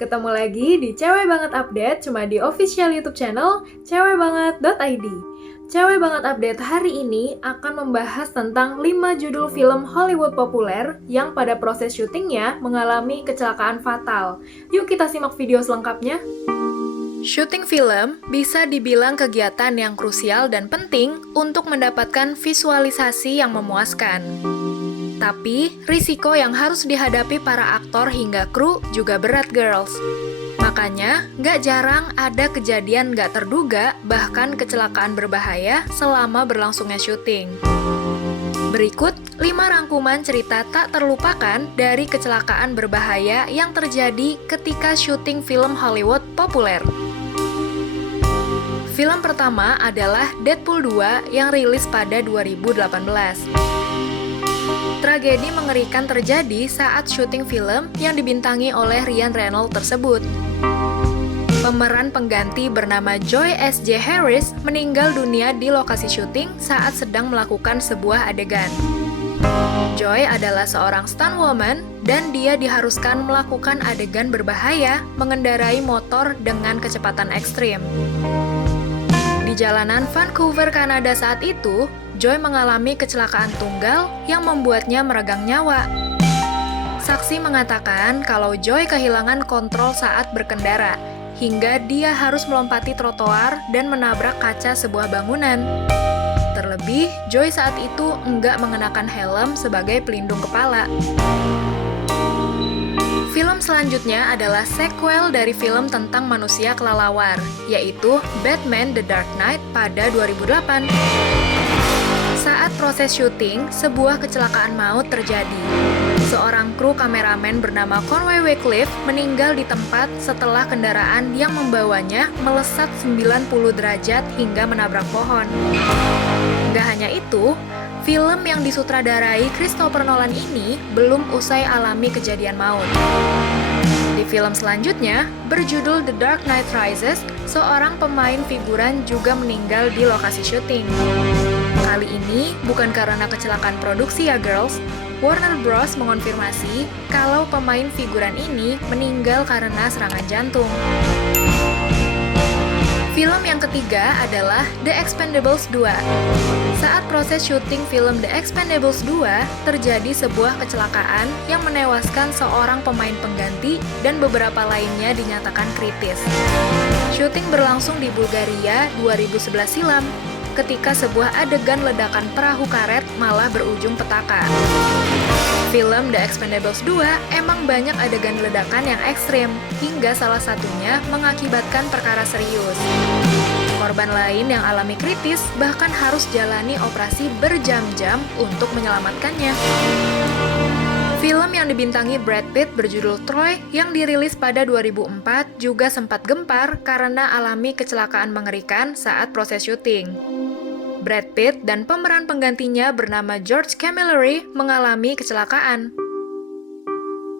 Ketemu lagi di Cewek Banget Update cuma di official YouTube channel cewekbanget.id. Cewek Banget Update hari ini akan membahas tentang 5 judul film Hollywood populer yang pada proses syutingnya mengalami kecelakaan fatal. Yuk kita simak video selengkapnya. Syuting film bisa dibilang kegiatan yang krusial dan penting untuk mendapatkan visualisasi yang memuaskan. Tapi, risiko yang harus dihadapi para aktor hingga kru juga berat, girls. Makanya, nggak jarang ada kejadian nggak terduga, bahkan kecelakaan berbahaya selama berlangsungnya syuting. Berikut 5 rangkuman cerita tak terlupakan dari kecelakaan berbahaya yang terjadi ketika syuting film Hollywood populer. Film pertama adalah Deadpool 2 yang rilis pada 2018. Tragedi mengerikan terjadi saat syuting film yang dibintangi oleh Ryan Reynolds tersebut. Pemeran pengganti bernama Joy S.J. Harris meninggal dunia di lokasi syuting saat sedang melakukan sebuah adegan. Joy adalah seorang stunt woman dan dia diharuskan melakukan adegan berbahaya mengendarai motor dengan kecepatan ekstrim. Di jalanan Vancouver, Kanada saat itu, Joy mengalami kecelakaan tunggal yang membuatnya meregang nyawa. Saksi mengatakan kalau Joy kehilangan kontrol saat berkendara, hingga dia harus melompati trotoar dan menabrak kaca sebuah bangunan. Terlebih, Joy saat itu enggak mengenakan helm sebagai pelindung kepala. Film selanjutnya adalah sequel dari film tentang manusia kelelawar, yaitu Batman The Dark Knight pada 2008. Saat proses syuting, sebuah kecelakaan maut terjadi. Seorang kru kameramen bernama Conway Wycliffe meninggal di tempat setelah kendaraan yang membawanya melesat 90 derajat hingga menabrak pohon. Nggak hanya itu, film yang disutradarai Christopher Nolan ini belum usai alami kejadian maut. Di film selanjutnya, berjudul The Dark Knight Rises, seorang pemain figuran juga meninggal di lokasi syuting. Kali ini bukan karena kecelakaan produksi ya girls. Warner Bros mengonfirmasi kalau pemain figuran ini meninggal karena serangan jantung. Film yang ketiga adalah The Expendables 2. Saat proses syuting film The Expendables 2, terjadi sebuah kecelakaan yang menewaskan seorang pemain pengganti dan beberapa lainnya dinyatakan kritis. Syuting berlangsung di Bulgaria 2011 silam, ketika sebuah adegan ledakan perahu karet malah berujung petaka. Film The Expendables 2 emang banyak adegan ledakan yang ekstrim, hingga salah satunya mengakibatkan perkara serius. Korban lain yang alami kritis bahkan harus jalani operasi berjam-jam untuk menyelamatkannya. Film yang dibintangi Brad Pitt berjudul Troy yang dirilis pada 2004 juga sempat gempar karena alami kecelakaan mengerikan saat proses syuting. Brad Pitt dan pemeran penggantinya bernama George Camilleri mengalami kecelakaan.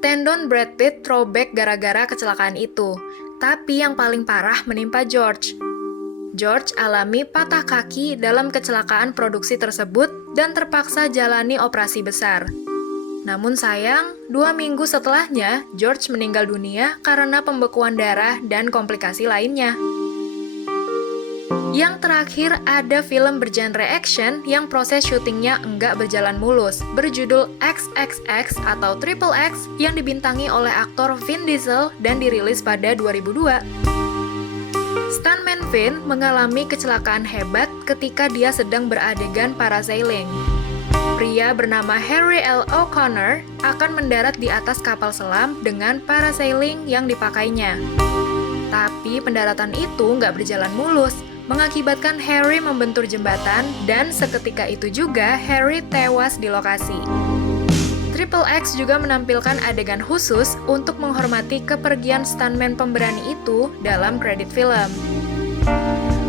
Tendon Brad Pitt throwback gara-gara kecelakaan itu, tapi yang paling parah menimpa George. George alami patah kaki dalam kecelakaan produksi tersebut dan terpaksa jalani operasi besar. Namun sayang, 2 minggu setelahnya, George meninggal dunia karena pembekuan darah dan komplikasi lainnya. Yang terakhir ada film bergenre action yang proses syutingnya enggak berjalan mulus, berjudul XXX atau Triple X yang dibintangi oleh aktor Vin Diesel dan dirilis pada 2002. Stuntman Vin mengalami kecelakaan hebat ketika dia sedang beradegan parasailing. Pria bernama Harry L. O'Connor akan mendarat di atas kapal selam dengan parasailing yang dipakainya. Tapi pendaratan itu nggak berjalan mulus, mengakibatkan Harry membentur jembatan dan seketika itu juga Harry tewas di lokasi. Triple X juga menampilkan adegan khusus untuk menghormati kepergian stuntman pemberani itu dalam kredit film.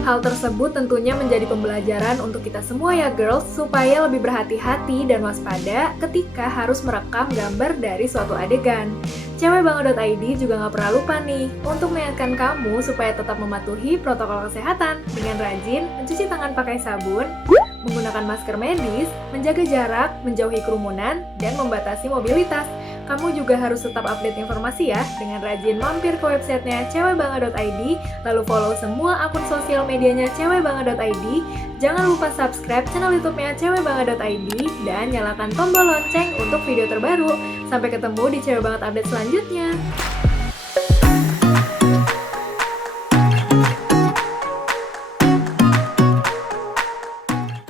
Hal tersebut tentunya menjadi pembelajaran untuk kita semua ya girls, supaya lebih berhati-hati dan waspada ketika harus merekam gambar dari suatu adegan. Cewekbanget.id juga nggak pernah lupa nih untuk mengingatkan kamu supaya tetap mematuhi protokol kesehatan dengan rajin mencuci tangan pakai sabun, menggunakan masker medis, menjaga jarak, menjauhi kerumunan, dan membatasi mobilitas. Kamu juga harus tetap update informasi ya, dengan rajin mampir ke websitenya cewekbangga.id, lalu follow semua akun sosial medianya cewekbangga.id, jangan lupa subscribe channel YouTube-nya cewekbangga.id, dan nyalakan tombol lonceng untuk video terbaru. Sampai ketemu di Cewek Banget update selanjutnya.